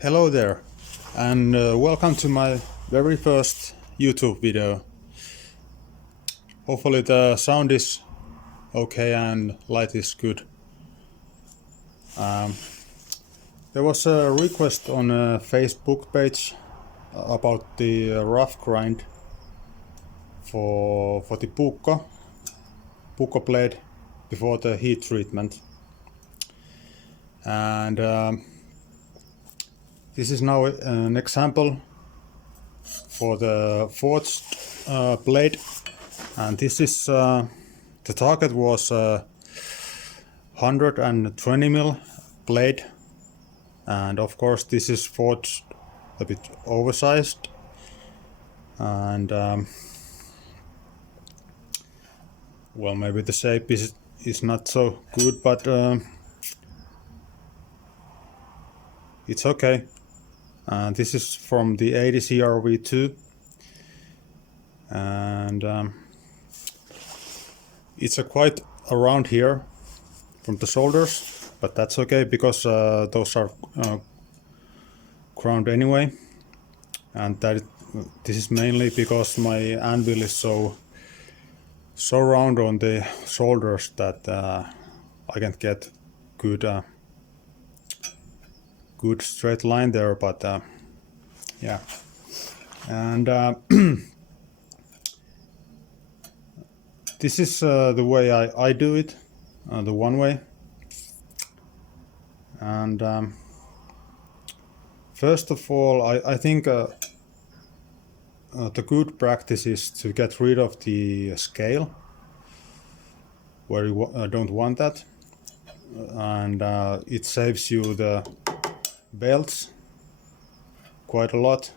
Hello there, and welcome to my very first YouTube video. Hopefully the sound is okay and light is good. There was a request on a Facebook page about the rough grind for the Puukko blade before the heat treatment, and this is now an example for the forged blade, and this is the target was 120 mil blade, and of course this is forged a bit oversized, and well, maybe the shape is not so good, but it's okay. This is from the 80 CRV2, and it's quite around here from the shoulders, but that's okay because those are ground anyway, and this is mainly because my anvil is so round on the shoulders that I can't get good straight line there, but yeah, and this is the way I do it, the one way, and first of all I think the good practice is to get rid of the scale where you don't want that, and it saves you the belts quite a lot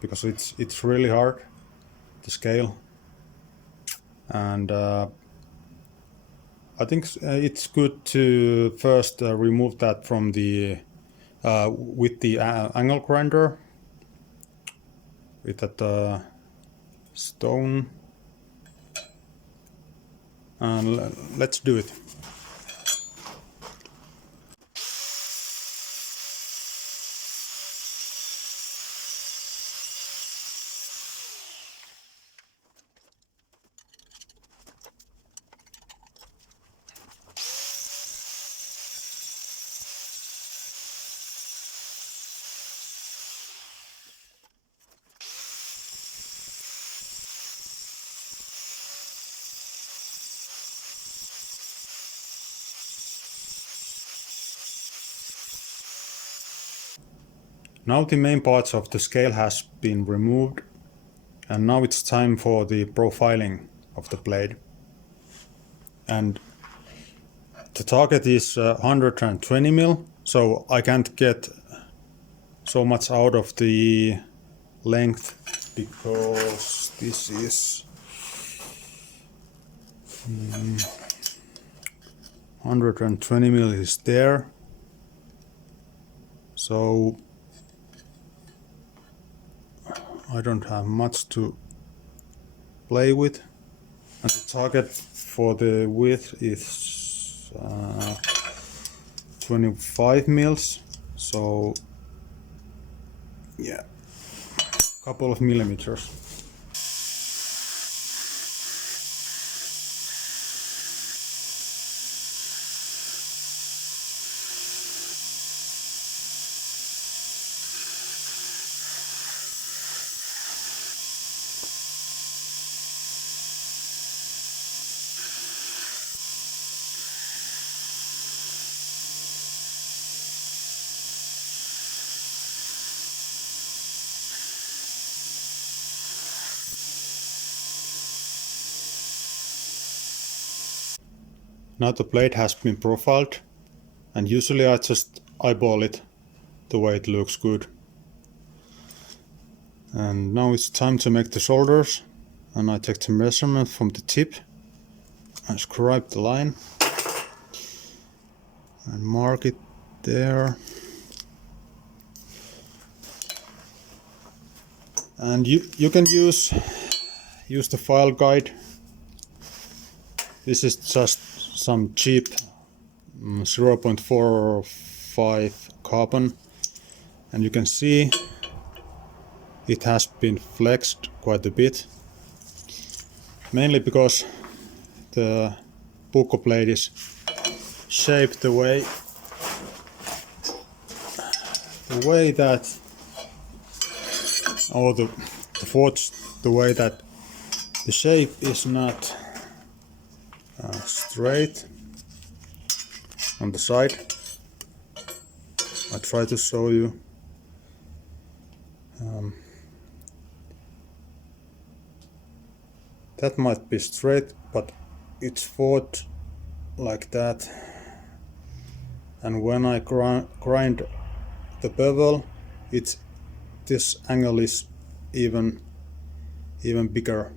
because it's really hard to scale, and I think it's good to first remove that from the with the angle grinder with that stone, and let's do it. Now the main parts of the scale has been removed, and now it's time for the profiling of the blade. And the target is 120 mil, so I can't get so much out of the length because this is 120 mil is there, so I don't have much to play with, and the target for the width is 25 mils, so yeah, couple of millimeters. Now the blade has been profiled, and usually I just eyeball it the way it looks good. And now it's time to make the shoulders, and I take the measurement from the tip and scribe the line and mark it there. And you can use the file guide. This is just some cheap 0.45 carbon, and you can see it has been flexed quite a bit, mainly because the Puukko blade is shaped the way that, or the forge, the way that the shape is not straight on the side. I try to show you. That might be straight, but it's forged like that. And when I grind the bevel, this angle is even bigger.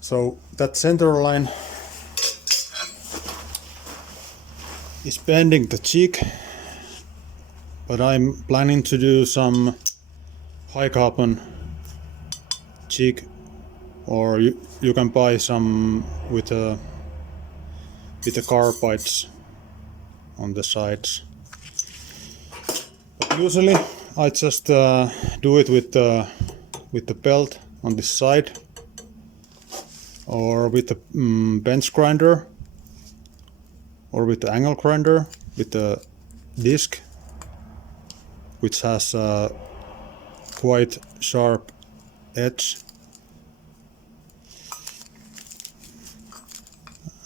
So that center line is bending the cheek, but I'm planning to do some high carbon cheek, or you can buy some with the carbides on the sides. But usually I just do it with the belt on this side, or with the bench grinder, or with the angle grinder with the disc, which has a quite sharp edge.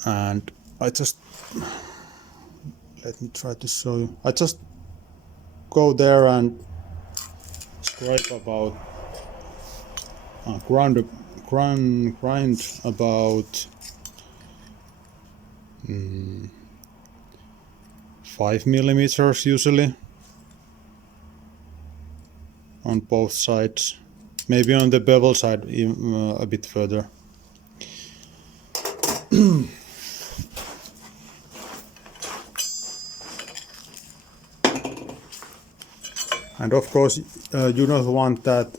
And I just, let me try to show you. I just go there and scrape about, grind about 5 millimeters usually on both sides. Maybe on the bevel side a bit further. And of course, you don't want that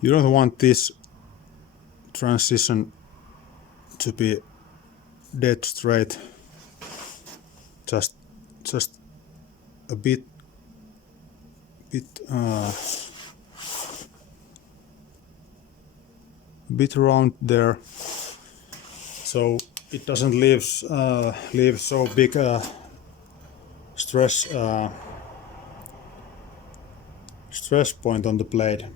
you don't want this transition to be dead straight. Just a bit round there, so it doesn't leave so big stress point on the blade.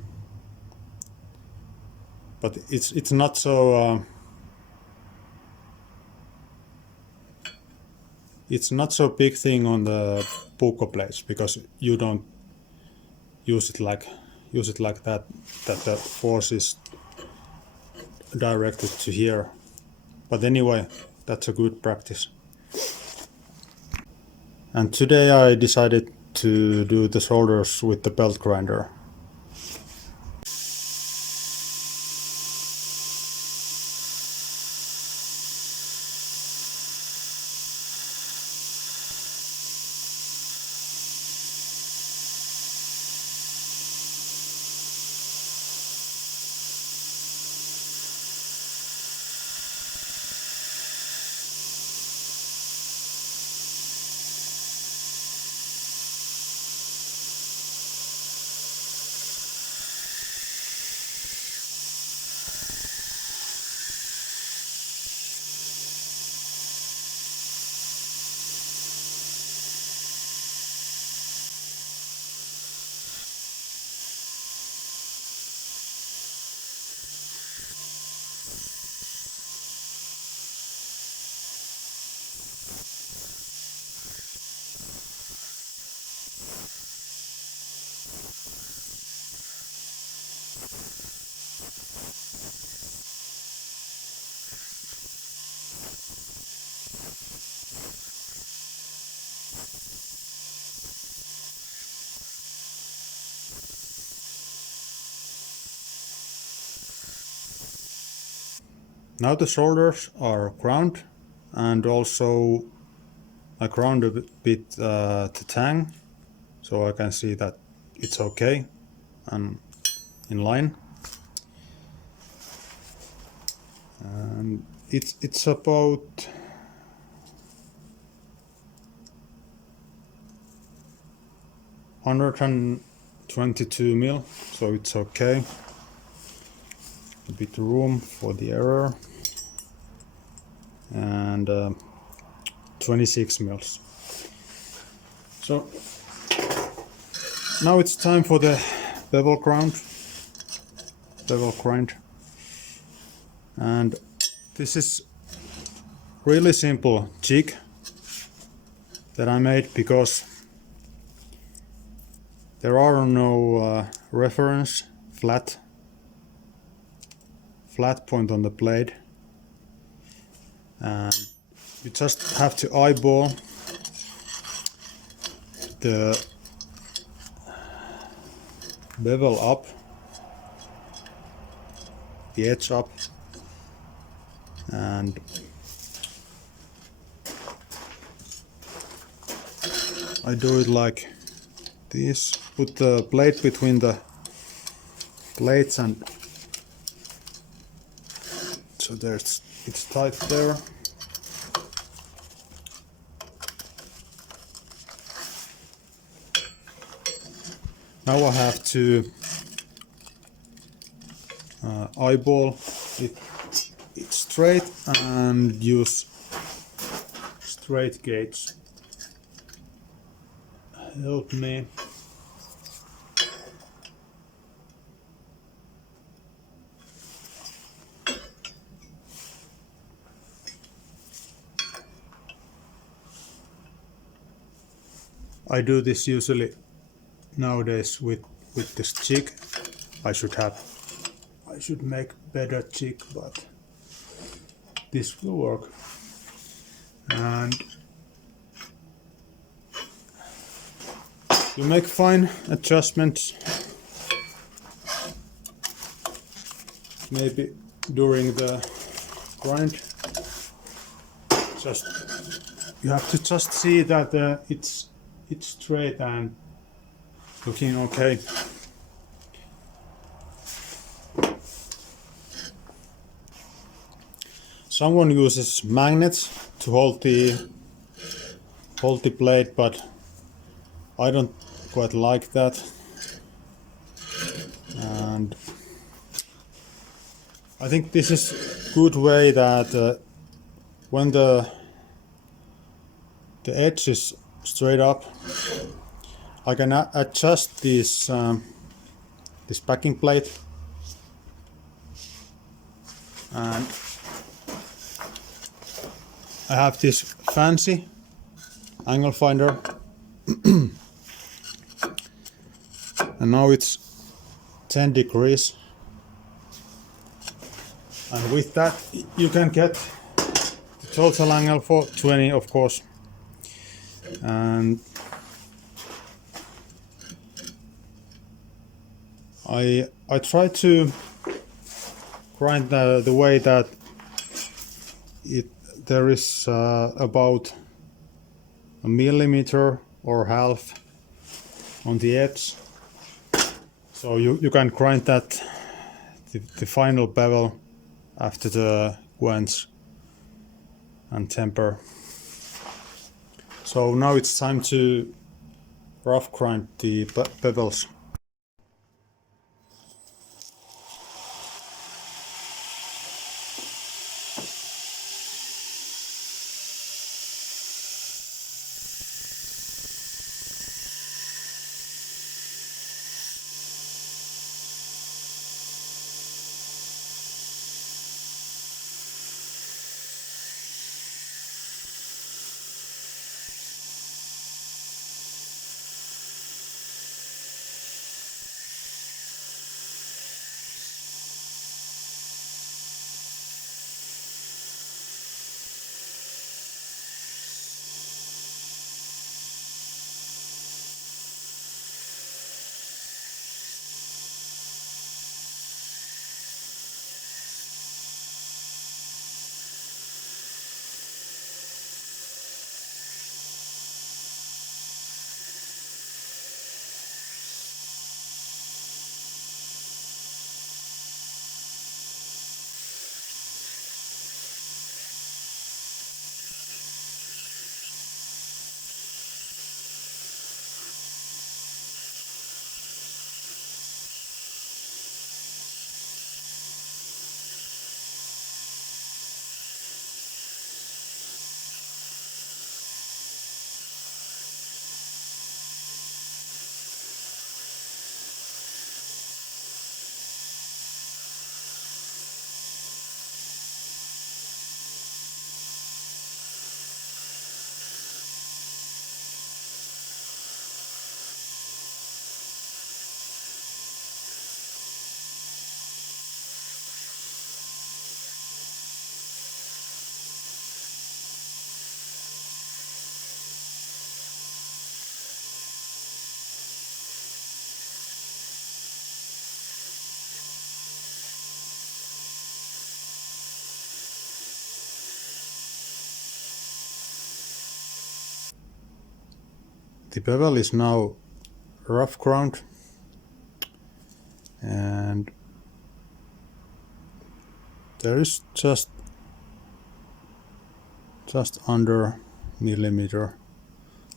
But it's not so it's not so big thing on the Puukko blades, because you don't use it like that the force is directed to here. But anyway, that's a good practice. And today I decided to do the shoulders with the belt grinder. Now the shoulders are ground, and also I ground a bit the tang, so I can see that it's okay and in line. and it's about 122 mil, so it's okay. A bit room for the error, and 26 mils. So now it's time for the bevel grind, and this is really simple jig that I made because there are no reference flat point on the blade, and you just have to eyeball the bevel up, the edge up, and I do it like this. Put the blade between the blades, and so it's tight there. Now I have to eyeball it straight and use straight gauge. Help me. I do this usually nowadays with this jig. I should make better jig, but this will work. And you make fine adjustments, maybe during the grind. You have to just see that it's straight and looking okay. Someone uses magnets to hold the blade, but I don't quite like that. And I think this is a good way that when the edge is straight up, I can adjust this backing plate, and I have this fancy angle finder, and now it's 10 degrees, and with that you can get the total angle for 20, of course. And I try to grind the way that there is about a millimeter or half on the edge, so you can grind that the final bevel after the quench and temper. So now it's time to rough grind the bevels. The bevel is now rough ground, and there is just under millimeter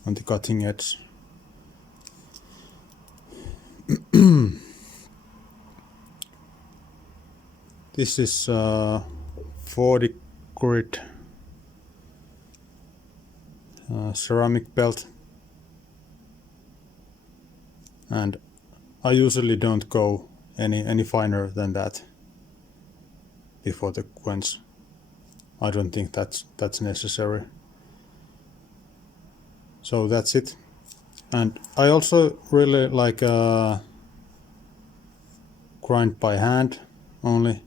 on the cutting edge. This is 40 grit ceramic belt, and I usually don't go any finer than that before the quench. I don't think that's necessary. So that's it. And I also really like grind by hand only,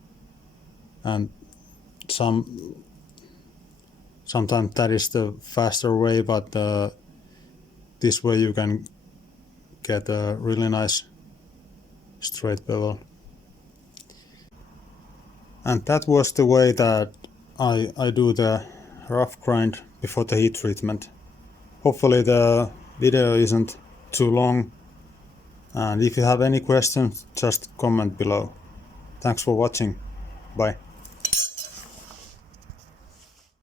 and sometimes that is the faster way, but this way you can get a really nice straight bevel. And that was the way that I do the rough grind before the heat treatment. Hopefully the video isn't too long, and if you have any questions, just comment below. Thanks for watching. Bye.